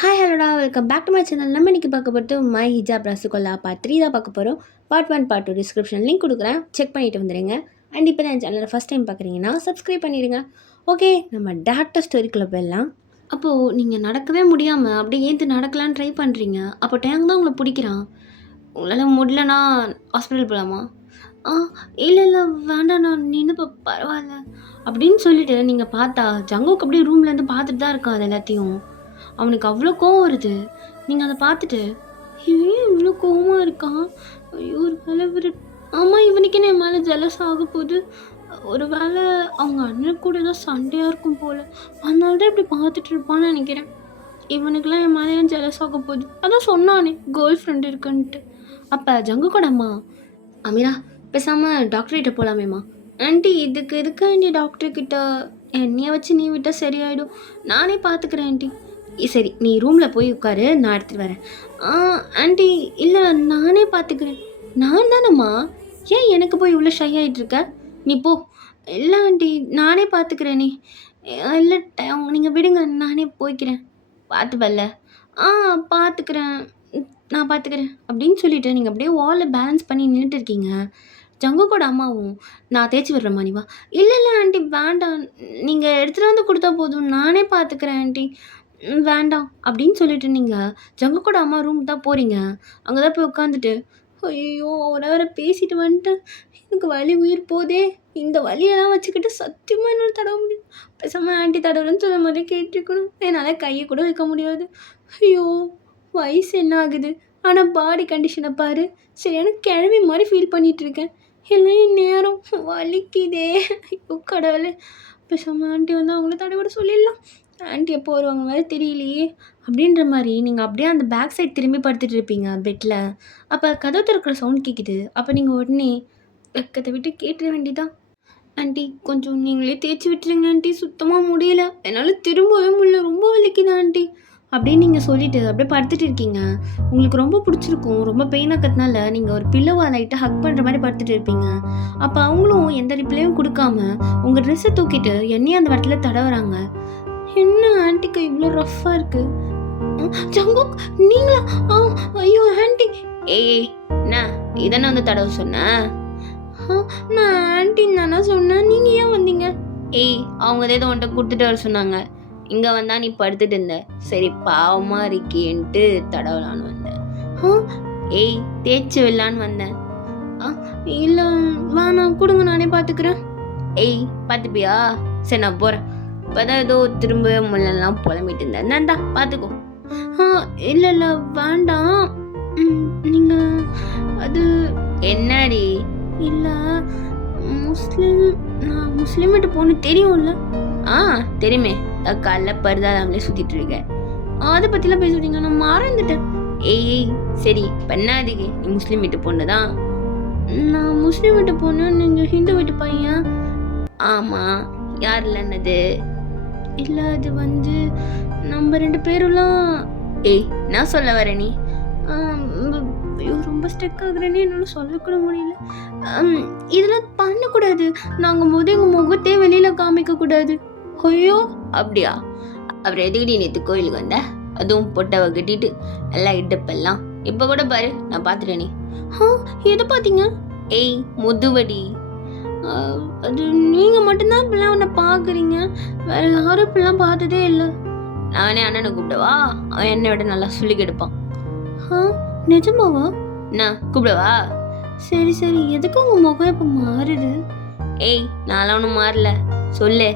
Hi ஹலோடா welcome back to my channel. நம்ம இன்றைக்கி பார்க்க போகிறது மை ஹிஜாப் ரசகுல்லா பார்ட் 3 தான் பார்க்க போகிறோம். பார்ட் 1 பார்ட் 2 டிஸ்கிரிப்ஷன் லிங்க் கொடுக்குறேன், செக் பண்ணிவிட்டு வந்துடுங்க. அண்ட் இப்போ தான் என் சேனலை ஃபஸ்ட் டைம் பார்க்குறீங்கன்னா சப்ஸ்கிரைப் பண்ணிடுங்க. ஓகே, நம்ம டேரக்டாக ஸ்டோரிக்குள்ளே போயிடலாம். அப்போது நீங்கள் நடக்கவே முடியாமல் அப்படியே ஏந்து நடக்கலான்னு ட்ரை பண்ணுறீங்க. அப்போ டேங் தான் உங்களை பிடிக்கிறான். உங்களால் முடியலன்னா ஹாஸ்பிட்டல் போகலாமா? இல்லை இல்லை வேண்டாம், நான் நின்று பரவாயில்ல அப்படின்னு சொல்லிவிட்டு நீங்கள் பார்த்தா ஜங்குக்கு அப்படியே ரூம்லேருந்து பார்த்துட்டு தான் இருக்கான். அது எல்லாத்தையும் அவனுக்கு அவ்வளோ கோவம் வருது. நீங்கள் அதை பார்த்துட்டு இவன் இவ்வளோ கோவமாக இருக்கான், ஐயோ ஒரு வேலை ஆமாம் இவனுக்கு என்ன என் மேலே ஜெலஸ் ஆக போகுது, ஒரு வேளை அவங்க அண்ணன் கூட ஏதோ சண்டையாக இருக்கும் போல், அதனால தான் இப்படி பார்த்துட்டு இருப்பான்னு நினைக்கிறேன். இவனுக்கெல்லாம் என் மேலே ஏன் ஜெலஸ் ஆக போகுது, அதான் சொன்னானே கேர்ள் ஃப்ரெண்ட் இருக்குன்ட்டு. அப்போ ஜங்கு கூட அம்மா, அமீரா பேசாமல் டாக்டர்கிட்ட போகலாமேம்மா. ஆண்டி இதுக்கு ஆண்டி டாக்டர்கிட்ட, என்னைய வச்சு நீ விட்டால் சரியாயிடும், நானே பார்த்துக்கிறேன் ஆண்டி. சரி நீ ரூமில் போய் உட்காரு, நான் எடுத்துகிட்டு வரேன். ஆண்டி இல்லை நானே பார்த்துக்கிறேன். நான் தானம்மா, ஏன் எனக்கு போய் இவ்வளோ ஷை ஆகிட்டு இருக்க, நீ போ. இல்லை ஆண்டி நானே பார்த்துக்கிறேன், நீ இல்லை நீங்கள் விடுங்க, நானே போய்க்கிறேன். பார்த்துப்பல்ல? பார்த்துக்கிறேன், நான் பார்த்துக்கிறேன் அப்படின்னு சொல்லிவிட்டு நீங்கள் அப்படியே வாலில் பேலன்ஸ் பண்ணி நின்றுட்டு இருக்கீங்க. ஜங்குக்கோட அம்மாவும் நான் தேய்ச்சி விடுறேம்மா நீ வா. இல்லை இல்லை ஆண்டி வேண்டாம், நீங்கள் எடுத்துகிட்டு வந்து கொடுத்தா போதும், நானே பார்த்துக்கிறேன் ஆண்டி. வேண்டாம் அப்படின்னு சொல்லிட்டு நீங்கள் ஜங்குக்கோட அம்மா ரூம் தான் போகிறீங்க. அங்கே தான் போய் உட்காந்துட்டு ஐயோ அவரை வேற பேசிட்டு வந்துட்டு எனக்கு வலி உயிர் போதே, இந்த வலியெல்லாம் வச்சுக்கிட்டு சத்தியமாக என்னோட தடவ முடியும், பேசாமல் ஆண்டி தடவுன்னு சொல்ல மாதிரி கேட்டுருக்கணும், என்னால் கையை கூட வைக்க முடியாது. ஐயோ வயசு என்ன ஆகுது, ஆனால் பாடி கண்டிஷனை பாரு, சரியான கிழவி மாதிரி ஃபீல் பண்ணிகிட்டு இருக்கேன், எல்லாம் நேரம் வலிக்குதே. ஐயோ கடவுளே, பேசாமல் ஆண்டி வந்து அவங்கள தடவை சொல்லிடலாம், ஆண்டி எப்போ வருவாங்க மாதிரி தெரியலையே அப்படின்ற மாதிரி நீங்கள் அப்படியே அந்த பேக் சைட் திரும்பி படுத்துட்டு இருப்பீங்க பெட்டில். அப்போ கதவு திறக்கிற சவுண்ட் கேட்குது. அப்போ நீங்கள் உடனே வெக்கத்தை விட்டு கேட்டுற வேண்டியதான், ஆண்டி கொஞ்சம் நீங்களே தேய்ச்சி விட்டுருங்க ஆண்டி, சுத்தமாக முடியல, என்னால் திரும்பவே முடியல, ரொம்ப வலிக்குது ஆண்டி அப்படின்னு நீங்கள் சொல்லிவிட்டு அப்படியே படுத்துட்டு இருக்கீங்க. உங்களுக்கு ரொம்ப பிடிச்சிருக்கும், ரொம்ப பெயினாக்கிறதுனால நீங்கள் ஒரு பில்லோவை லைட்டாக ஹக் பண்ணுற மாதிரி படுத்துட்டு இருப்பீங்க. அப்போ அவங்களும் எந்த ரிப்ளையும் கொடுக்காம உங்கள் ட்ரெஸ்ஸை தூக்கிட்டு என்னையும் அந்த இடத்துல தடவுறாங்க. என்ன ஆண்டிக்கு இவ்வளோ ரஃப்பாக இருக்கு? ஜங்குக் நீங்களா? ஐயோ ஆண்டி. ஏய் என்ன இதென்ன வந்து தடவை சொன்னேன்? நான் ஆண்டி தானே சொன்னேன், நீங்கள் ஏன் வந்தீங்க? ஏய் அவங்க ஏதோ உன்ட்ட கொடுத்துட்டு வர சொன்னாங்க, இங்கே வந்தா நீ படுத்துட்டு இருந்த, சரி பாவமாக இருக்கேன்ட்டு தடவலான்னு வந்தேன். ஏய் தேய்ச்சி விடலான்னு வந்தேன். இல்லை வேணாம் கொடுங்க, நானே பார்த்துக்கிறேன். ஏய் பார்த்துப்பியா? சரி நான் போகிறேன். இப்போதான் ஏதோ திரும்ப முன்னெல்லாம் புலம்பிட்டு இருந்தேன், இந்தாண்டா பார்த்துக்கோ. இல்லை இல்லை வேண்டாம், நீங்கள் அது என்னடி? இல்லை நான் முஸ்லீம் வீட்டு பொண்ணு தெரியும்ல? தெரியுமே, காலைல பருதாதாமலே சுற்றிட்டு இருக்கேன், அதை பற்றிலாம் பேசுறீங்க, நான் மறந்துட்டேன். ஏய் சரி பண்ணாதீங்க, நீ முஸ்லீம் வீட்டு பொண்ணு தான். நான் முஸ்லீம் வீட்டு பொண்ணு, நீங்கள் ஹிந்து வீட்டு பையன். ஆமாம் யார் இல்லைன்னது? இல்லை அது வந்து நம்ம 2 பேருலாம். ஏய் நான் சொல்ல வர நீ ஐயோ ரொம்ப ஸ்டெக் ஆகுறேன்னு என்னால் சொல்லக்கூட முடியல. இதெல்லாம் பண்ணக்கூடாது, நாங்கள் எங்கள் முகத்தே வெளியில் காமிக்கக்கூடாது. ஐயோ அப்படியா? அப்புறம் எதுக்கடி நேற்று கோயிலுக்கு வந்த, அதுவும் பொட்டவை கட்டிட்டு எல்லாம் இடுப்பெல்லாம், இப்போ கூட பாரு நான் பார்த்துட்டேன். நீ எதை பார்த்தீங்க? ஏய் முதுவடி, அது நீங்கள் மட்டும்தான் இப்படிலாம் உன்னை பார்க்குறீங்க, வேறு யாரும் இப்படிலாம் பார்த்ததே இல்லை. நானே அண்ணனை கூப்பிடவா, அவன் என்னை விட நல்லா சொல்லி கெடுப்பான். நிஜமாவா? நான் கூப்பிடவா? சரி சரி, எதுக்கு உங்கள் முகம் இப்போ மாறுது? ஏய் நான்லாம் ஒன்றும் மாறல, சொல்லு.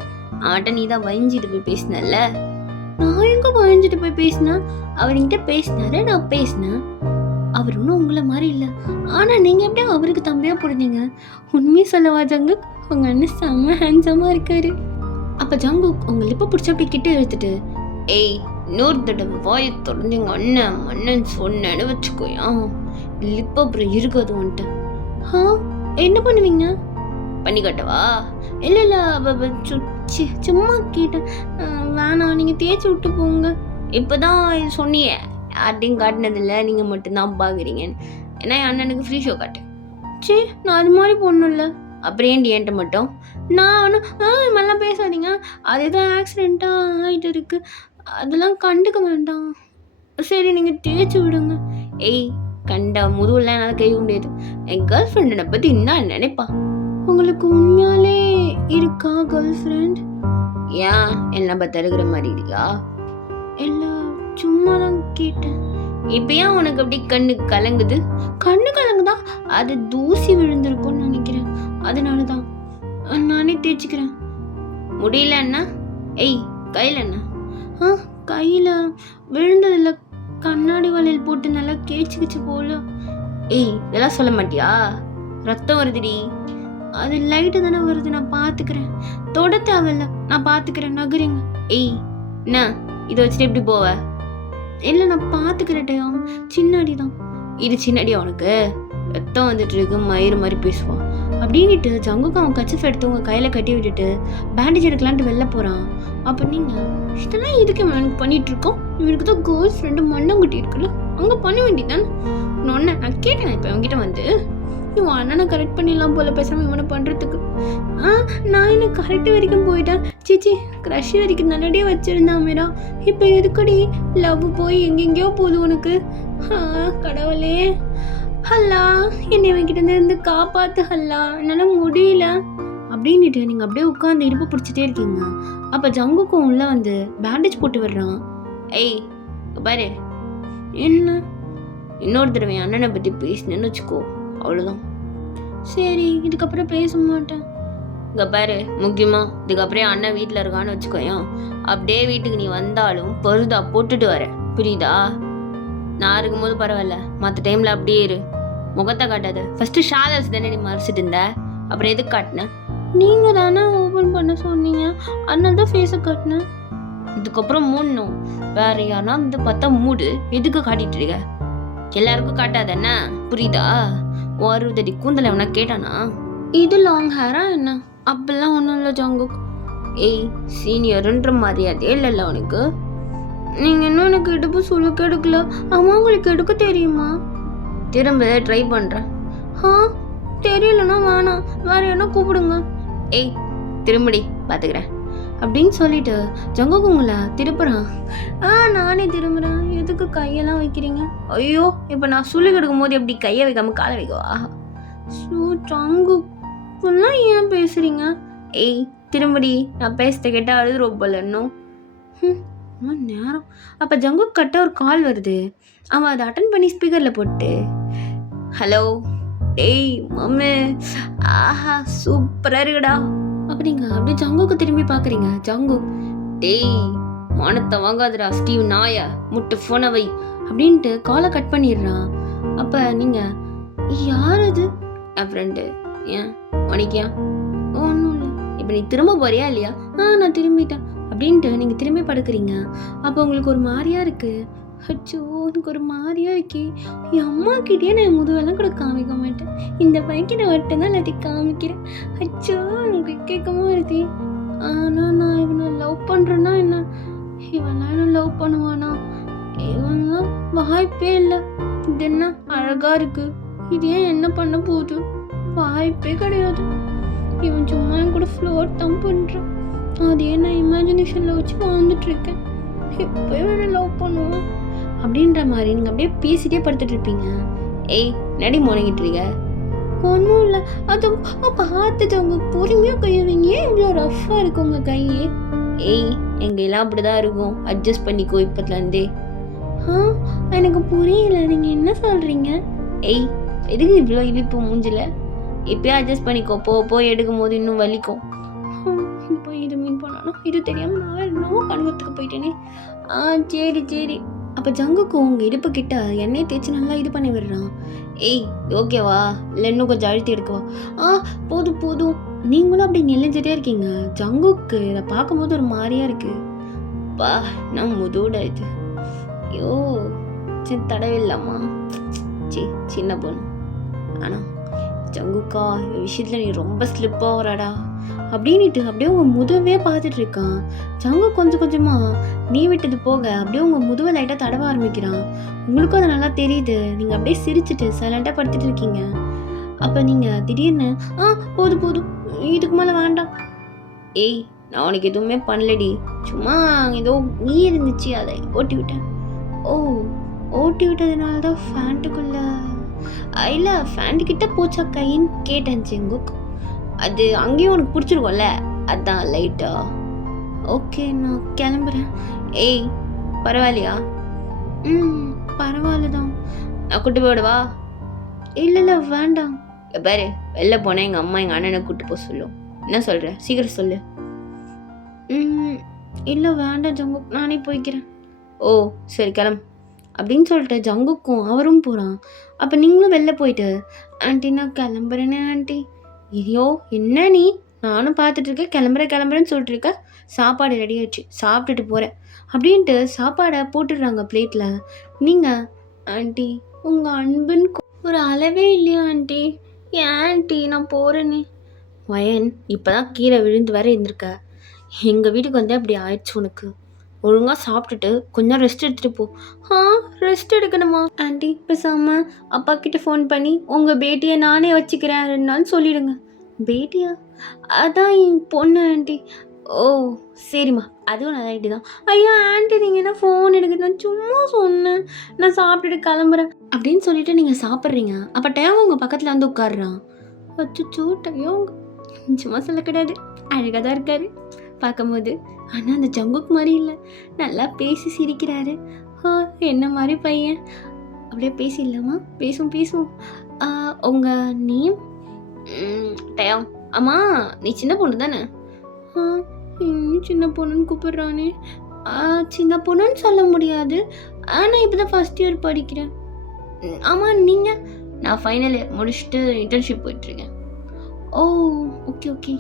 அவன்கிட்ட நீ தான் வழிஞ்சிட்டு போய் பேசினல்ல. நான் எங்கே வழிஞ்சிட்டு போய் பேசினேன்? அவர்கிட்ட பேசினாரு, நான் பேசினேன். அவர் ஒன்றும் உங்களை மாதிரி இல்லை, ஆனால் நீங்கள் எப்படி அவருக்கு தம்பியாக போடுறீங்க? உண்மையை சொல்லவா ஜங்குக், உங்கள் அண்ணன் செம்ம ஹேண்ட்ஸமாக இருக்காரு. அப்போ ஜங்குக் உங்கள் லிப்பை பிடிச்ச அப்படி கிட்ட எடுத்துட்டு, ஏய் இன்னொரு தடவை வாயை தொடர்ந்து எங்கள் அண்ணன் அண்ணன் சொன்னேன்னு வச்சுக்கோயா, லிப்பை அப்புறம் இருக்காது வந்துட்டு. என்ன பண்ணுவீங்க? பண்ணி காட்டவா? இல்லை இல்லை சும்மா கேட்டேன், வேணாம் நீங்கள் தேய்ச்சி விட்டு போங்க. இப்போ தான் இது சொன்னியே, யார்ட்டையும் காட்டினதில்லை, நீங்கள் மட்டும்தான் பார்க்குறீங்கன்னு, ஏன்னா என் அண்ணனுக்கு ஃப்ரீ ஷோ காட்டேன். சரி நான் அது மாதிரி பொண்ணும் இல்லை, அப்புறம் ஏன்டி என்கிட்ட மட்டும்? நான் ஒன்றும் மாதிரிலாம் பேசாதீங்க, அதுதான் ஆக்சிடெண்ட்டாக ஆகிட்டு இருக்குது, அதெல்லாம் கண்டுக்க வேண்டாம். சரி நீங்கள் தேய்ச்சி விடுங்க. ஏய் கண்ட முதுகுலாம் என்னால் கை முடியாது. என் கேர்ள் ஃப்ரெண்டை பற்றி என்ன நினைப்பா? உங்களுக்கு உண்மையாலே இருக்கா கேர்ள் ஃப்ரெண்ட்? ஏன் என்ன பற்றி இருக்கிற மாதிரி இல்லையா? இல்லை சும்மா தான் கேட்டேன். இப்போ ஏன் உனக்கு அப்படி கண்ணு கலங்குது? கண்ணு கலங்குதா? அது தூசி விழுந்திருக்கும்னு நினைக்கிறேன், அதனால தான். நானே தேய்ச்சிக்கிறேன். முடியல என்ன? ஏய் கையில் என்ன? கையில் விழுந்ததில்ல, கண்ணாடி வளையல் போட்டு நல்லா கேச்சிக்கிச்சு போல. ஏய் இதெல்லாம் சொல்ல மாட்டியா? ரத்தம் வருதுடி. அது லைட்டு தானே வருது, நான் பார்த்துக்கிறேன். தொட தேவையில்ல, நான் பார்த்துக்கிறேன். நகருங்க. ஏய் என்ன இதை வச்சுட்டு எப்படி போவ? இல்லை நான் பார்த்துக்கிறேன், சின்ன அடி தான். இது சின்ன அடியா உனக்கு? ரத்தம் வந்துட்டு இருக்கு மயிறு மாதிரி பேசுவான் அப்படின்ட்டு ஜங்குக்கு அவன் கச்சிஃப் எடுத்து உங்கள் கையில் கட்டி விட்டுட்டு பேண்டேஜ் எடுக்கலான்ட்டு வெளில போகிறான். அப்போ நீங்கள் இதெல்லாம் இதுக்கு எனக்கு பண்ணிகிட்டு இருக்கோம், இவனுக்கு தான் கேர்ள் ஃப்ரெண்டு மண்ணங்குட்டி இருக்குல்ல, அங்கே பண்ண வேண்டியதானே. நான் கேட்டேன் இப்போ அவங்ககிட்ட வந்து, இவன் அண்ணனை கரெக்ட் பண்ணிடலாம் போல பேசாமல் இவனை பண்ணுறதுக்கு. நான் என்ன கரெக்டு வரைக்கும் போயிட்டேன். சிச்சி க்ரஷ் வரைக்கும் நல்லடியே வச்சுருந்தான் மேடா. இப்போ எதுக்கடி லவ் போய் எங்கெங்கேயோ போகுது உனக்கு? கடவுளே ஹல்லா, என்னை இவங்கிட்ட காப்பாத்து ஹல்லா, என்னால் முடியல அப்படின்னுட்டு நீங்கள் அப்படியே உட்காந்து இடுப்பு பிடிச்சிட்டே இருக்கீங்க. அப்போ ஜங்குக்கும் உள்ள வந்து பேண்டேஜ் போட்டு விடுறான். ஏய் பாரு, என்ன இன்னொரு தடவை அண்ணனை பற்றி பேசினேன்னு வச்சுக்கோ, அவ்வளோதான். சரி இதுக்கப்புறம் பேச மாட்டேன். இங்கே பாரு, முக்கியமாக இதுக்கப்புறம் அண்ணன் வீட்டில் இருக்கான்னு வச்சுக்கோயேன், அப்படியே வீட்டுக்கு நீ வந்தாலும் பருதா போட்டுட்டு வர, புரியுதா? நான் இருக்கும்போது பரவாயில்ல, மற்ற டைமில் அப்படியே இரு, முகத்தை காட்டாது. ஃபஸ்ட்டு ஷாலர்ஸ் தானே நீ மறைச்சிட்டு இருந்த, அப்புறம் எதுக்கு காட்டினேன்? நீங்கள் தானே ஓப்பன் பண்ண சொன்னீங்க, அதனால தான் ஃபேஸை காட்டினேன். இதுக்கப்புறம் மூடணும், வேற யாருன்னா வந்து பார்த்தா மூடு, எதுக்கு காட்டிட்டு இருக்க? எல்லாருக்கும் காட்டாத என்ன, புரியுதா? 60 அடி கூந்தல் எவனா கேட்டானா? இது லாங் ஹேரா என்ன? அப்படிலாம் ஒன்றும் இல்லை ஜங்கு. ஏய் சீனியருன்ற மரியாதையே இல்லைல்ல உனக்கு? நீங்கள் இன்னும் எனக்கு இடுப்பு சுழுக்க எடுக்கல. அம்மா உங்களுக்கு எடுக்க தெரியுமா? திரும்ப ட்ரை பண்ணுறேன். தெரியலன்னா வேணாம், வேற என்ன கூப்பிடுங்க. ஏய் திரும்படி பார்த்துக்கிறேன் அப்படின்னு சொல்லிட்டு ஜங்குக்கு உங்களை திருப்புறான். நானே திரும்புகிறேன், எதுக்கு கையெல்லாம் வைக்கிறீங்க? ஐயோ இப்போ நான் சுழுக்கு எடுக்கும் போது எப்படி கையை வைக்காம காலை வைக்கவா? ஜங்கு இப்பெல்லாம் ஏன் பேசுறீங்க? ஏய் திரும்படி, நான் பேசுறத கேட்டால் அழுதுறோம் போல இன்னும் நேரம். அப்போ ஜங்கு கட்ட ஒரு கால் வருது. அவன் அதை அட்டன் பண்ணி ஸ்பீக்கரில் போட்டு, ஹலோ டேய் மம்மு, ஆஹா சூப்பராக இருக்குடா அப்படிங்க. அப்படியே ஜங்குக்கு திரும்பி பார்க்குறீங்க. ஜங்கு, டேய் மானத்தை வாங்காதடா ஸ்டீவ் நாயா, முட்டு ஃபோனை வை அப்படின்ட்டு காலை கட் பண்ணிடுறான். அப்போ நீங்கள் யார் அது? என் ஃப்ரெண்டு. ஏன் உனக்கியா? ஒன்றும் இல்லை. இப்போ நீ திரும்ப போறியா இல்லையா? நான் திரும்பிட்டேன் அப்படின்ட்டு நீங்கள் திரும்பி படுக்கிறீங்க. அப்போ உங்களுக்கு ஒரு மாதிரியா இருக்குது. அச்சோ எனக்கு ஒரு மாதிரியா இருக்கே. என் அம்மா கிட்டேயே நான் முதுவெல்லாம் கூட காமிக்க மாட்டேன், இந்த பைக்கிட்ட மட்டும்தான் எல்லாத்தையும் காமிக்கிறேன். அச்சோ எனக்கு கேட்கமா இருக்கு. ஆனால் நான் இவனை லவ் பண்ணுறேன்னா என்ன? இவன்லாம் என்ன லவ் பண்ணுவானா? இவன்லாம் வாய்ப்பே இல்லை. இது என்ன அழகாக இருக்குது, இது ஏன் என்ன பண்ண போகுது? வாய்ப்பே கிடையாது. இவன் சும்மா என் கூட ஃப்ளோட் தான் பண்ணுறான், அதையே நான் இமேஜினேஷனில் வச்சு வாழ்ந்துட்டுருக்கேன். எப்போ இவனை லவ் பண்ணுவான் அப்படின்ற மாதிரி நீங்கள் அப்படியே பேசிட்டே படுத்துட்டு இருப்பீங்க. ஏய் நடி முணங்கிட்டு இருக்க? ஒன்றும் இல்லை, அது பார்த்துட்டு அவங்க பொறுமையாக கையவங்க. ஏன் இவ்வளோ ரஃப்பாக இருக்கும் உங்கள் கையே? ஏய் எங்கெல்லாம் அப்படி தான் இருக்கும், அட்ஜஸ்ட் பண்ணிக்கோ இப்போத்துலேருந்தே. எனக்கு புரியல, நீங்கள் என்ன சொல்கிறீங்க? ஏய் எதுக்கு இவ்வளோ இழிப்பு மூஞ்சில்? இப்போயே அட்ஜஸ்ட் பண்ணிக்கோ, போய் எடுக்கும் போது இன்னும் வலிக்கும். இப்போ இது மீன் பண்ணணும், இது தெரியாமல் நான் இன்னும் கணுவத்துக்கு போயிட்டேனே. சரி சரி. அப்போ ஜங்குக்கு உங்கள் இடுப்பு கிட்ட எண்ணெய் தேய்ச்சி நல்லா இது பண்ணி விடுறான். ஏய் ஓகேவா, இல்லை இன்னும் கொஞ்சம் அழுத்தி எடுக்கவா? போதும். நீங்களும் அப்படி நெல்லிஞ்சிட்டே இருக்கீங்க. ஜங்குக்கு இதை பார்க்கும்போது ஒரு மாதிரியா இருக்கு. பா நான் முதுட இது. ஐயோ தடவை இல்லாமா? சின்ன பொண்ணு. ஆனால் ஜங்குக்கா விஷயத்தில் நீ ரொம்ப ஸ்லிப்பாக வராடா அப்படின்ட்டு அப்படியே உங்கள் முதுவே பார்த்துட்டு இருக்கான். ஜங்கு கொஞ்சம் கொஞ்சமாக நீ விட்டது போக அப்படியே உங்கள் முதுவை லைட்டாக தடவ ஆரம்பிக்கிறான். உங்களுக்கும் அது நல்லா தெரியுது. நீங்கள் அப்படியே சிரிச்சுட்டு சைலண்டாக படுத்துட்டு இருக்கீங்க. அப்போ நீங்கள் திடீர்னு போதும் இதுக்கு மேலே வேண்டாம். ஏய் நான் உனக்கு எதுவுமே பண்ணலடி, சும்மா ஏதோ நீ இருந்துச்சு அதை ஓட்டி விட்டேன். ஓ! ஓட்டி விட்டதுனால தான் ஃபேண்ட்டுக்குள்ள இல்ல ஃபேண்ட்டுக்கிட்ட போச்சா கைன்னு கேட்டேன் ஜங்குக். அது அங்கேயும் உனக்கு பிடிச்சிருக்கும்ல, அதான் லைட்டா. ஓகே, நான் கிளம்புறேன். ஏய், பரவாயில்லையா? ம், பரவாயில்ல தான். நான் கூட்டு போயிடவா? இல்ல வேண்டாம். இங்க பாரு, வெளில போனா எங்க அம்மா எங்க அண்ணனை கூட்டு போக சொல்லும். என்ன சொல்ற? சீக்கிரம் சொல்லு. ம், இல்ல வேண்டாம் ஜங்குக், நானே போய்க்கிறேன். ஓ, சரி கிளம்பு. அப்படின்னு சொல்லிட்டு ஜங்குக்கும் அவரும் போகிறான். அப்போ நீங்களும் வெளில போயிட்டு, ஆண்டி நான் கிளம்புறேனே ஆண்டி. ஐயோ என்ன நீ, நானும் பார்த்துட்டு இருக்கேன் கிளம்புறேன்னு சொல்லிட்டு இருக்க. சாப்பாடு ரெடி ஆயிடுச்சு, சாப்பிட்டுட்டு போகிறேன் அப்படின்ட்டு சாப்பாடை போட்டுடுறாங்க பிளேட்டில். நீங்கள் ஆண்டி உங்கள் அன்புன்னு ஒரு அளவே இல்லையா ஆண்டி? ஏன் ஆண்டி நான் போகிறேனே. வயன் இப்போ தான் கீழே விழுந்து வர இருந்திருக்க. எங்கள் வீட்டுக்கு வந்து அப்படி ஆயிடுச்சு உனக்கு. ஒழுங்காக சாப்பிட்டுட்டு கொஞ்சம் ரெஸ்ட் எடுத்துகிட்டு போ. ரெஸ்ட் எடுக்கணுமா ஆண்டி? பேசாமல் அப்பா கிட்ட ஃபோன் பண்ணி உங்கள் பேட்டியை நானே வச்சுக்கிறேன் 2 நாள் சொல்லிடுங்க. பேட்டியா? அதான் என் பொண்ணு ஆண்டி. ஓ சரிம்மா, அதுவும் நல்ல ஐடி தான். ஐயா ஆண்டி நீங்கள் என்ன ஃபோன் எடுக்க, நான் சும்மா சொன்னேன், நான் சாப்பிட்டுட்டு கிளம்புறேன் அப்படின்னு சொல்லிட்டு நீங்கள் சாப்பிட்றீங்க. அப்போ டயம் உங்கள் பக்கத்தில் வந்து உட்காடுறான். அச்சோ டயம் சும்மா சொல்ல கிடையாது, அழகாக தான் இருக்காரு பார்க்கும்போது. ஆனால் அந்த ஜங்குக் மாதிரி இல்லை, நல்லா பேசி சிரிக்கிறாரு. என்ன மாதிரி பையன், அப்படியே பேசிடலாமா? பேசும். உங்கள் நேம்? டயம். அம்மா நீ சின்ன பொண்ணு தானே? சின்ன பொண்ணுன்னு கூப்பிடுறானே. சின்ன பொண்ணுன்னு சொல்ல முடியாது, ஆனால் இப்போ தான் ஃபஸ்ட் இயர் படிக்கிறேன். ஆமாம் நீங்கள்? நான் ஃபைனல் இயர் முடிச்சுட்டு இன்டர்ன்ஷிப் போயிட்டுருக்கேன். ஓ ஓகே.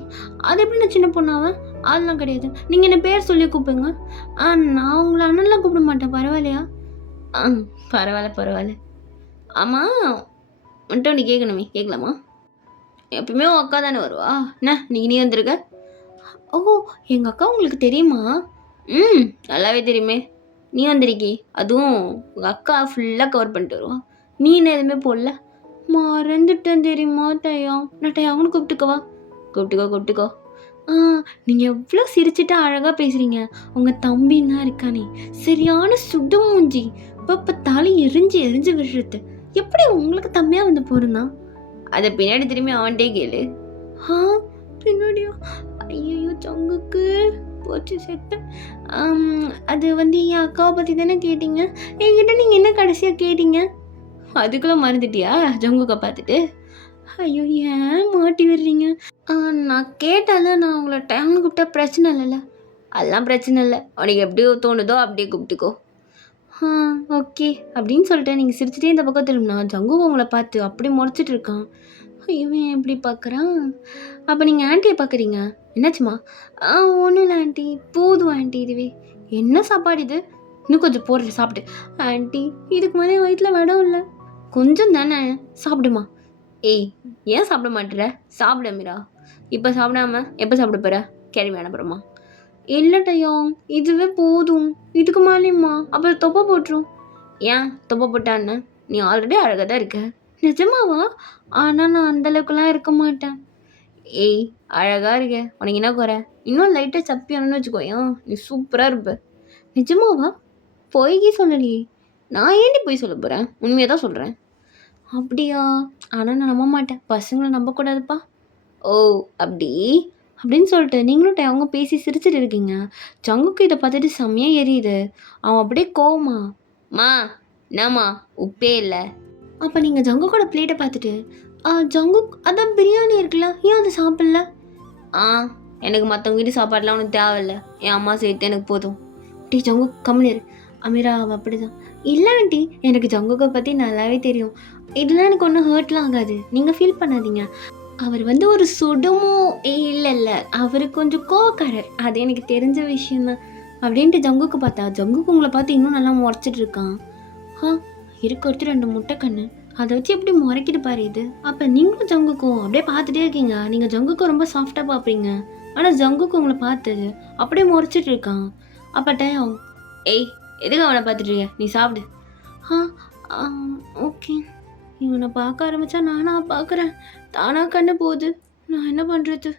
அது எப்படி நான் சின்ன பொண்ணாவேன்? அதெல்லாம் கிடையாது, நீங்கள் என்ன பேர் சொல்லி கூப்பிடுங்க. நான் உங்களை அண்ணன்லாம் கூப்பிட மாட்டேன், பரவாயில்லையா? பரவாயில்ல. ஆமாம் வந்துட்டு ஒன்று கேட்கணுமே, கேட்கலாமா? எப்பயுமே உன் அக்கா தானே வருவா, என்ன நீங்கள் நீ வந்திருக்க? ஓ எங்கள் அக்கா உங்களுக்கு தெரியுமா? நல்லாவே தெரியுமே. நீ வந்திருக்கி, அதுவும் உங்கள் அக்கா ஃபுல்லாக கவர் பண்ணிட்டு வருவா. நீ என்ன எதுவுமே போடல? மறந்துட்டேன் தெரியுமா டயம். நான் டயாவுன்னு கூப்பிட்டுக்கவா? கூப்பிட்டுக்கோ. நீங்கள் எவ்வளோ சிரிச்சுட்டு அழகாக பேசுகிறீங்க. உங்கள் தம்பின்னு தான் இருக்கானே, சரியான சுடு மூஞ்சி, இப்போ பார்த்தாலும் எரிஞ்சு விடுறது. எப்படி உங்களுக்கு தம்பியாக வந்து போகிறேன்னா? அதை பின்னாடி திரும்பி அவன்கிட்டே கேளு. பின்னாடியா? ஐயோ ஜங்குக்கு போச்சு செத்தேன். அது வந்து என் அக்காவை பற்றி தானே கேட்டீங்க, என்கிட்ட நீங்கள் என்ன கடைசியாக கேட்டீங்க? அதுக்குள்ளே மறந்துட்டியா ஜங்குக்கை பார்த்துட்டு? ஐயோ ஏன் மாட்டி விடுறீங்க? நான் கேட்டால, நான் உங்களை டைம்னு கூப்பிட்டா பிரச்சனை இல்லைல்ல? அதெல்லாம் பிரச்சனை இல்லை, உனக்கு எப்படியோ தோணுதோ அப்படியே கூப்பிட்டுக்கோ. ஓகே அப்படின்னு சொல்லிட்டு நீங்கள் சிரிச்சுட்டே இந்த பக்கம் திரும்பினா ஜங்கு உங்களை பார்த்து அப்படி முறைச்சிட்டு இருக்கான். இவன் எப்படி பார்க்குறான்? அப்போ நீங்கள் ஆண்டியை பார்க்குறீங்க, என்னாச்சுமா? ஒன்றும் இல்லை ஆண்டி, போதும் ஆண்டி இதுவே. என்ன சாப்பாடு இது? இன்னும் கொஞ்சம் போடுற சாப்பிட்டு. ஆண்டி இதுக்கு மேலே வயிற்றில் விடம் இல்லை, கொஞ்சம் தானே, சாப்பிடுமா. ஏய் ஏன் சாப்பிட மாட்டேற? சாப்பிட மீரா. இப்போ சாப்பிடாம எப்போ சாப்பிட போகிற? கேள்வி அனுப்புகிறோமா? இல்லை டயம், இதுவே போதும், இதுக்கு மேலேயுமா? அப்புறம் தொப்பை போட்டுரும். ஏன் தொப்பை போட்டான்னு? நீ ஆல்ரெடி அழகாக தான் இருக்க. நிஜமாவா? ஆனால் நான் அந்தளவுக்குலாம் இருக்க மாட்டேன். ஏய் அழகாக இருக்க, உனக்கு என்ன குறை? இன்னும் லைட்டாக சப்பியானு வச்சுக்கோயேன், நீ சூப்பராக இருப்ப. நிஜமாவா? பொய்கி சொல்லலையே. நான் ஏண்டி போய் சொல்ல போகிறேன், உண்மையாக தான் சொல்கிறேன். அப்படியா? ஆனால் நான் நம்ப மாட்டேன், பசங்களை நம்பக்கூடாதுப்பா. ஓ அப்படி அப்படின்னு சொல்லிட்டு நீங்களும் அவங்க பேசி சிரிச்சிட்டு இருக்கீங்க. ஜங்குக்கு இதை பார்த்துட்டு செம்மையாக எரியுது. அவன் அப்படியே கோவமா என்னம்மா உப்பே இல்லை. அப்போ நீங்கள் ஜங்கு கூட பிளேட்டை பார்த்துட்டு, ஜங்குக் அதான் பிரியாணி இருக்குல்ல, ஏன் அதை சாப்பிடல? எனக்கு மற்றவங்க வீட்டு சாப்பாடுலாம் ஒன்றும் தேவையில்லை, என் அம்மா சேர்த்து எனக்கு போதும். டீ ஜங்கு கம்மினிரு. அமீரா அவள் அப்படி தான். இல்லை ஆண்டி, எனக்கு ஜங்குக்கை பற்றி நல்லாவே தெரியும், இதெல்லாம் எனக்கு ஒன்றும் ஹர்ட்லாம் ஆகாது, நீங்கள் ஃபீல் பண்ணாதீங்க. அவர் வந்து ஒரு சுடமோ இல்லை, அவர் கொஞ்சம் கோவக்காரர், அது எனக்கு தெரிஞ்ச விஷயந்தான் அப்படின்ட்டு ஜங்குக்கு பார்த்தா, ஜங்குக்கு உங்களை பார்த்து இன்னும் நல்லா முறைச்சிட்டு இருக்கான். இருக்க ஒருத்தர் 2 முட்டை கண்ணு, அதை வச்சு எப்படி முறைக்கிட்டு பாரு இது. அப்போ நீங்களும் ஜங்குக்கும் அப்படியே பார்த்துட்டே இருக்கீங்க. நீங்கள் ஜங்குக்கும் ரொம்ப சாஃப்டாக பார்ப்பீங்க, ஆனால் ஜங்குக்கு உங்களை பார்த்து அப்படியே முறைச்சிட்டு இருக்கான். அப்போ டயம், ஏய் எதுக்கு அவனை பார்த்துட்டு இருக்க, நீ சாப்பிடு. ஓகே. இவனை பார்க்க ஆரம்பித்தா நானாக பார்க்குறேன், தானாக கண்ணு போகுது, நான் என்ன பண்ணுறது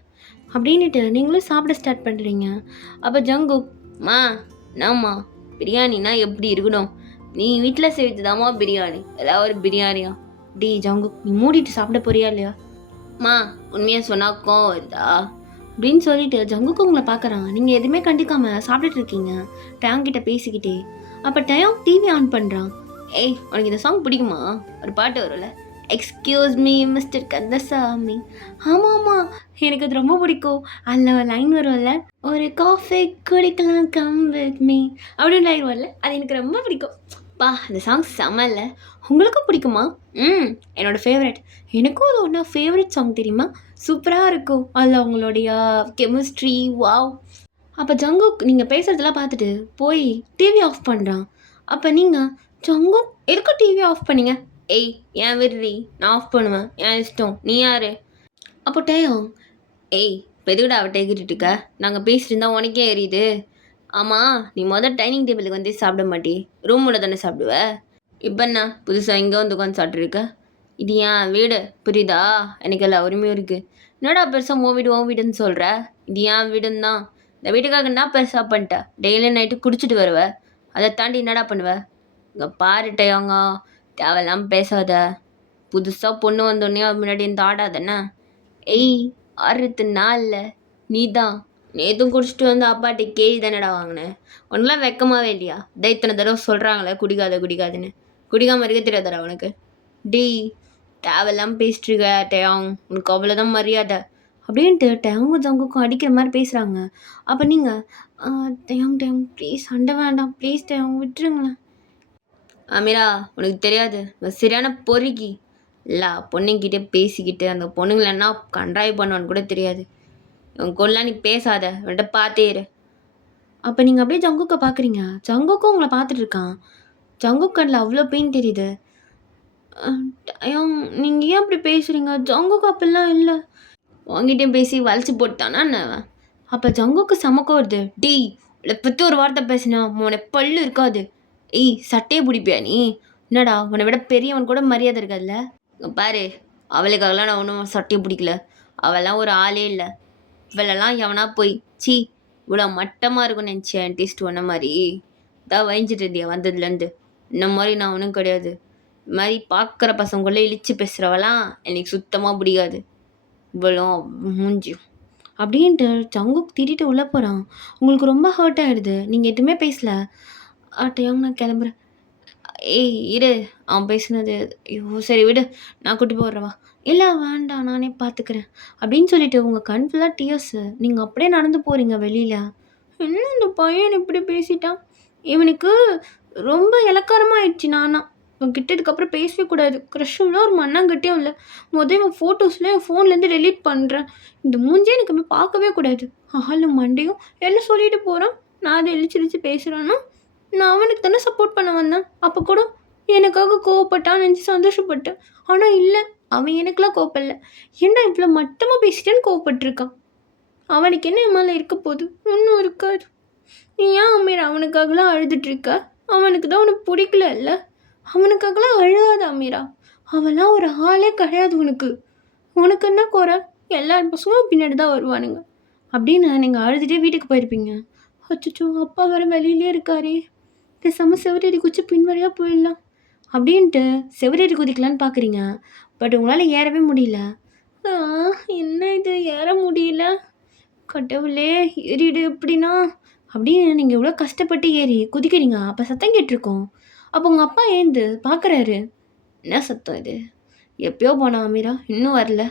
அப்படின்ட்டு நீங்களும் சாப்பிட ஸ்டார்ட் பண்ணுறீங்க. அப்போ ஜங்குக், நாம்மா பிரியாணினா எப்படி இருக்கணும், நீ வீட்டில் செய்வதுதாம்மா பிரியாணி, ஏதாவது ஒரு பிரியாணியா? டேய் ஜங்குக், நீ மூடிட்டு சாப்பிட போறியா இல்லையா? மா உண்மையாக சொன்னால் கோவம் வருதா அப்படின்னு சொல்லிட்டு ஜங்குக்கு உங்களை பார்க்குறான். நீங்கள் எதுவுமே கண்டுக்காம சாப்பிட்டுட்டு இருக்கீங்க டயம் கிட்ட பேசிக்கிட்டே. அப்போ டயம் டிவி ஆன் பண்ணுறான். ஏய் உனக்கு இந்த சாங் பிடிக்குமா? ஒரு பாட்டு வரும்ல, எக்ஸ்கியூஸ் மீ மிஸ்டர் கந்தசாமி. ஆமாம்மா எனக்கு அது ரொம்ப பிடிக்கும். அதில் ஒரு லைன் வரும்ல, ஒரு காஃபி குடிக்கலாம் கம் வித் மீ அப்படின்னு லைன் வரல, அது எனக்கு ரொம்ப பிடிக்கும். பா அந்த சாங் செம்ம இல்லை? உங்களுக்கும் பிடிக்குமா? என்னோடய ஃபேவரட். எனக்கும் அது ஒன்றா ஃபேவரட் சாங் தெரியுமா? சூப்பராக இருக்கும். அதில் அவங்களுடைய கெமிஸ்ட்ரி வாவ். அப்போ ஜங்குக் நீங்கள் பேசுகிறதெல்லாம் பார்த்துட்டு போய் டிவி ஆஃப் பண்ணுறான். அப்போ நீங்கள் ஜங்குக் எதுக்கு டிவி ஆஃப் பண்ணீங்க? ஏய் ஏன் விடுறி, நான் ஆஃப் பண்ணுவேன், என் இஷ்டம், நீ யார்? அப்போ டயம், ஏய் இப்போ எதுக்கிட்ட அவட்டே கேட்டுட்டு இருக்க? நாங்கள் பேசிட்டு இருந்தால் உனக்கே எரியுது. ஆமாம் நீ டைனிங் டேபிளுக்கு வந்து சாப்பிட மாட்டி, ரூமில் தானே சாப்பிடுவ. இப்போ என்ன புதுசாக இங்கே வந்து உட்காந்து சாப்பிட்ருக்க? இது ஏன் வீடு புரியுதா? எனக்கு எல்லா உரிமையும் இருக்குது. என்னடா பெருசாக உன் வீடுன்னு சொல்கிற? இது ஏன் வீடுன்னு தான். இந்த வீட்டுக்காக என்ன பெருசாக பண்ணிட்டேன்? டெய்லி நைட்டு குடிச்சிட்டு வருவ, அதை தாண்டி என்னடா பண்ணுவ? இங்கே பாருட்டையாங்க, தேவையெல்லாம் பேசாத. புதுசாக பொண்ணு வந்தோடனே முன்னாடி இந்த ஆடாதானே. ஏய் ஆறுத்து நாளில் நீ தான் நேற்றும் குடிச்சிட்டு வந்து அப்பாட்டி கேய் தானடா வாங்கினேன். உனக்குலாம் வெக்கமாவே இல்லையா? இத்தனை தடவை சொல்கிறாங்களே குடிக்காதுன்னு. குடிக்காமல் இருக்க தெரியாதடா உனக்கு? டேய் தேவையெல்லாம் பேசிட்டு இருக்க டேயாங், உனக்கு அவ்வளோதான் மரியாதை அப்படின்ட்டு டேங்கும் ஜங்குக்கும் அடிக்கிற மாதிரி பேசுகிறாங்க. அப்போ நீங்கள் டேயாங் ப்ளீஸ் சண்டை வேண்டாம், ப்ளீஸ் டேயாங் விட்டுருங்களேன். அமீரா உனக்கு தெரியாது, சரியான பொறுக்கி இல்லை. பொண்ணுங்கிட்டே பேசிக்கிட்டு அந்த பொண்ணுங்களை என்ன கண்ட்ராய் பண்ணுவான்னு கூட தெரியாது. உன் கொல்லாம் நீ பேசாத, அவன்கிட்ட பார்த்தே இரு. அப்போ நீங்கள் அப்படியே ஜங்குக்கை பார்க்குறீங்க. ஜங்குக்கும் உங்களை பார்த்துட்டு இருக்கான். ஜங்குக் கண்ணில் அவ்வளோ பெயின் தெரியுது. நீங்கள் ஏன் அப்படி பேசுகிறீங்க? ஜங்குக்கு அப்படிலாம் இல்லை. உங்ககிட்டயும் பேசி வளைச்சி போட்டானா என்ன? அப்போ ஜங்குக்கு சமக்க வருது. டீ இல்லை பற்றி ஒரு வார்த்தை பேசினா உன பல்லு இருக்காது. ஏய் சட்டையை பிடிப்பியா நீ? என்னடா உன்னை விட பெரியவன் கூட மரியாதை இருக்காதுல்ல? பாரு அவளுக்காகலாம் நான் ஒன்றும் சட்டையை பிடிக்கல. அவெல்லாம் ஒரு ஆளே இல்லை. இவளெல்லாம் எவனா போய் சி இவ்வளோ மட்டமாக இருக்கும்னு நினச்சேன். டேஸ்ட் ஒன்ன மாதிரி தான் வழிஞ்சிட்டு இருந்தியா வந்ததுலேருந்து. இந்த மாதிரி நான் ஒன்றும் கிடையாது. இது மாதிரி பார்க்குற பசங்களுக்குள்ளே இழிச்சு பேசுகிறவெல்லாம் எனக்கு சுத்தமாக பிடிக்காது. இவ்வளோ மூஞ்சியும் அப்படின்ட்டு ஜங்குக் திட்டிட்டு உள்ளே போகிறான். உங்களுக்கு ரொம்ப ஹர்ட் ஆகிடுது. நீங்கள் எதுவுமே பேசல. ஆட்டையாங்க நான் கிளம்புறேன். ஏய் இரு, அவன் பேசுனது ஐயோ சரி விடு, நான் கூட்டி போடுறவா. இல்லை வேண்டாம் நானே பார்த்துக்கிறேன் அப்படின்னு சொல்லிட்டு உங்கள் கண் ஃபுல்லாக டியர்ஸு. நீங்கள் அப்படியே நடந்து போகிறீங்க வெளியில். என்ன இந்த பையன் இப்படி பேசிட்டான்? இவனுக்கு ரொம்ப இலக்காரமாகிடுச்சு. நானா இவன் கிட்ட இதுக்கப்புறம் பேசவே கூடாது. க்ரஷ்ஷும் ஒரு மண்ணாங்கட்டியும் இல்லை. இவன் ஃபோட்டோஸ்லாம் என் ஃபோன்லேருந்து டெலீட் பண்ணுறேன். இந்த மூஞ்சே எனக்கு பார்க்கவே கூடாது. ஆளும் மண்டையும் என்ன சொல்லிட்டு போகிறான். நான் அதை இழிச்சு பேசுகிறான்னா நான் அவனுக்கு தானே சப்போர்ட் பண்ண வந்தேன். அப்போ கூட எனக்காக கோவப்பட்டான்னு நினச்சி சந்தோஷப்பட்டேன். ஆனால் இல்லை, அவன் எனக்குலாம் கோவப்படல. என்ன இவ்வளோ மட்டமாக பேசிட்டேன்னு கோவப்பட்டிருக்கான். அவனுக்கு என்ன என் மேலே இருக்க போகுது? ஒன்றும் இருக்காது. நீ ஏன் அமீர் அவனுக்காகலாம் அழுதுட்ருக்க? அவனுக்கு தான் உனக்கு பிடிக்கல இல்லை? அவனுக்காகலாம் அழுகாத அமீரா. அவன்லாம் ஒரு ஆளே கிடையாது உனக்கு. உனக்கு என்ன குறை? எல்லா பசங்களும் பின்னாடி தான் வருவானுங்க அப்படின்னு நீங்கள் அழுதுகிட்டே வீட்டுக்கு போயிருப்பீங்க. அச்சோ அப்பா வேறு வெளியிலே இருக்காரே, பேசாமல் செவரேறி குச்சி பின்வரையாக போயிடலாம் அப்படின்ட்டு செவரேறி குதிக்கலான்னு பார்க்குறீங்க. பட் உங்களால் ஏறவே முடியல. என்ன இது ஏற முடியல, கடவுளே ஏறிடு எப்படின்னா அப்படின்னு நீங்கள் இவ்வளோ கஷ்டப்பட்டு ஏறி குதிக்கிறீங்க. அப்போ சத்தம் கேட்டிருக்கோம். அப்போ உங்கள் அப்பா ஏந்து பார்க்குறாரு. என்ன சத்தம் இது? எப்பயோ போனா அமீரா, இன்னும் வரல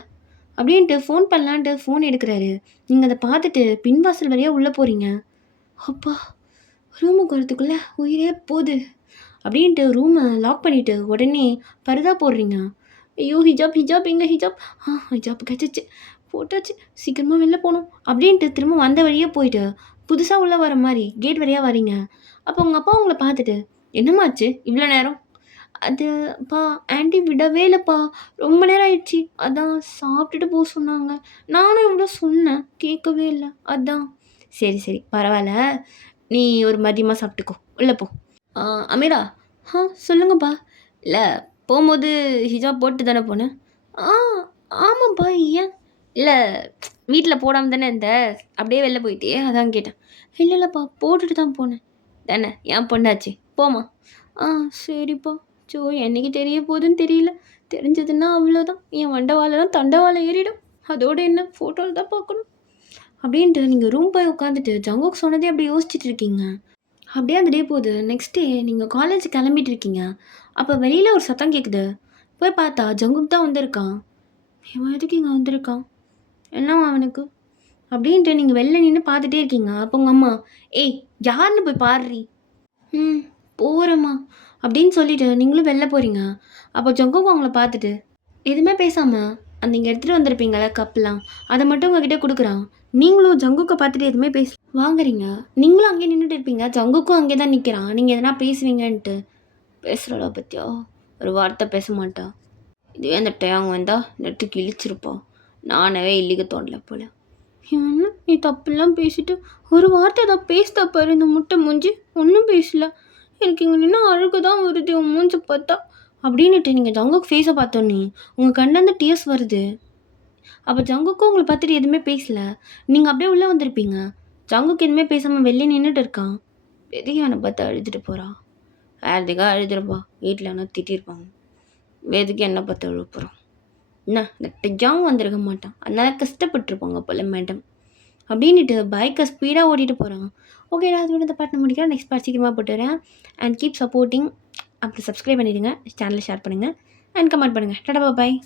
அப்படின்ட்டு ஃபோன் பண்ணலான்ட்டு ஃபோன் எடுக்கிறாரு. நீங்கள் அதை பார்த்துட்டு பின்வாசல் வழியாக உள்ளே போகிறீங்க. அப்பா ரூமுக்கு வரத்துக்குள்ளே உயிரே போகுது அப்படின்ட்டு ரூமை லாக் பண்ணிவிட்டு உடனே பருதா போடுறீங்க. ஐயோ ஹிஜாப் எங்கே ஹிஜாப்? ஹிஜாப் கிடச்சிச்சு, போட்டாச்சு, சீக்கிரமாக வெளில போகணும் அப்படின்ட்டு திரும்ப வந்த வழியே போயிட்டு புதுசாக உள்ளே வர மாதிரி கேட் வழியாக வரீங்க. அப்போ உங்கள் அப்பா உங்களை பார்த்துட்டு என்னம்மாச்சு இவ்வளோ நேரம்? அதுப்பா ஆண்டி விடவே இல்லைப்பா, ரொம்ப நேரம் ஆயிடுச்சு, அதான் சாப்பிட்டுட்டு போக சொன்னாங்க. நானும் இவ்வளோ சொன்னேன், கேட்கவே இல்லை, அதான். சரி பரவாயில்ல, நீ ஒரு மதியமாக சாப்பிட்டுக்கோ, உள்ளே போ. அமீரா சொல்லுங்கப்பா. இல்லை போகும்போது ஹிஜாப் போட்டு தானே போனேன்? ஆமாப்பா. ஏன்? இல்லை வீட்டில் போடாமல் தானே இருந்த, அப்படியே வெளில போயிட்டே அதான் கேட்டேன். இல்லைப்பா போட்டுட்டு தான் போனேன். தானே என் பொண்ணாச்சு, போமா. ஆ சரிப்பா. ச்சோ! என்னைக்கு தெரிய போதுன்னு தெரியல. தெரிஞ்சதுன்னா அவ்வளோதான். என் மண்டவாளம்லாம் தண்டவாளம் ஏறிடும். அதோட என்ன ஃபோட்டோல தான் பார்க்கணும். அப்படின்ட்டு நீங்க ரூம் போய் உட்காந்துட்டு ஜங்குக் சொன்னதே அப்படியே யோசிச்சுட்டு இருக்கீங்க. அப்படியே அந்த டே போகுது. நெக்ஸ்ட் டே நீங்க காலேஜ் கிளம்பிட்டு இருக்கீங்க. அப்ப வெளியில ஒரு சத்தம் கேட்குது. போய் பார்த்தா ஜங்குக் தான் வந்திருக்கான். இவன் எதுக்கு இங்க வந்திருக்கான்? என்னவா அவனுக்கு? அப்படின்ட்டு நீங்க வெளில நின்னு பார்த்துட்டே இருக்கீங்க. அப்போ உங்க அம்மா, "ஏய் யாருன்னு போய் பாருடி." ம். போறேம்மா. அப்படின்னு சொல்லிட்டு நீங்களும் வெளில போறீங்க. அப்போ ஜங்குக் உங்கள பார்த்துட்டு, எதுவுமே பேசாம, அந்த நீங்க எடுத்துட்டு வந்திருப்பீங்கல்ல கப்லாம், அத மட்டும் உங்ககிட்ட குடுக்குறான். நீங்களும் ஜங்குக்க பார்த்துட்டு எதுவுமே வாங்குறீங்க. நீங்களும் அங்கேயே நின்னுட்டு இருப்பீங்க. ஜங்குக்கும் அங்கே தான் நிக்கிறான். நீங்க எதனா பேசுவீங்கன்ட்டு. பேசுறாளா பாத்தியா? ஒரு வார்த்தை பேச மாட்டா. இதுவே அந்த டேங் வந்தா நெட்டு கிழிச்சிருப்பா. நானவே இல்லிக்க தோணல போல. என்ன நீ தப்புலாம் பேசிட்டு ஒரு வார்த்தை ஏதோ பேசுதா பாரு இந்த முட்டை மூஞ்சி. ஒன்றும் பேசல. எனக்கு இங்கே நின்று அழுக தான் வருது உன் மூஞ்சி பார்த்தா. அப்படின்னுட்டு நீங்கள் ஜங்குக் ஃபேஸை பார்த்தோன்னே உங்கள் கண்ணிலேருந்து டியர்ஸ் வருது. அப்போ ஜங்குக்கும் உங்களை பார்த்துட்டு எதுவுமே பேசல. நீங்கள் அப்படியே உள்ளே வந்திருப்பீங்க. ஜங்குக்கு எதுவுமே பேசாமல் வெளியே நின்றுட்டு இருக்கான். எதுக்கு அவனை பார்த்து அழுதுட்டு போகிறா? வேறதுக்காக அழுதுருப்பா. வீட்டில் ஆனால் திட்டிருப்பாங்க. எதுக்கு என்ன பார்த்து அழுக போகிறான்? என்ன இந்த டெஜாங் வந்திருக்க மாட்டான். அதனால கஷ்டப்பட்டுருப்பாங்க போல மேடம். அப்படின்னுட்டு பைக்கை ஸ்பீடாக ஓட்டிகிட்டு போகிறான். ஓகே நான் அதோட இந்த பாட்டை முடிக்கிறேன். நெக்ஸ்ட் பார்ட் சீக்கிரமாக போட்டுறேன். And keep supporting. அப்புறம் சப்ஸ்கிரைப் பண்ணிடுங்க. சேனலை ஷேர் பண்ணுங்கள். அண்ட் கமெண்ட் பண்ணுங்கள். டாடா பாய்.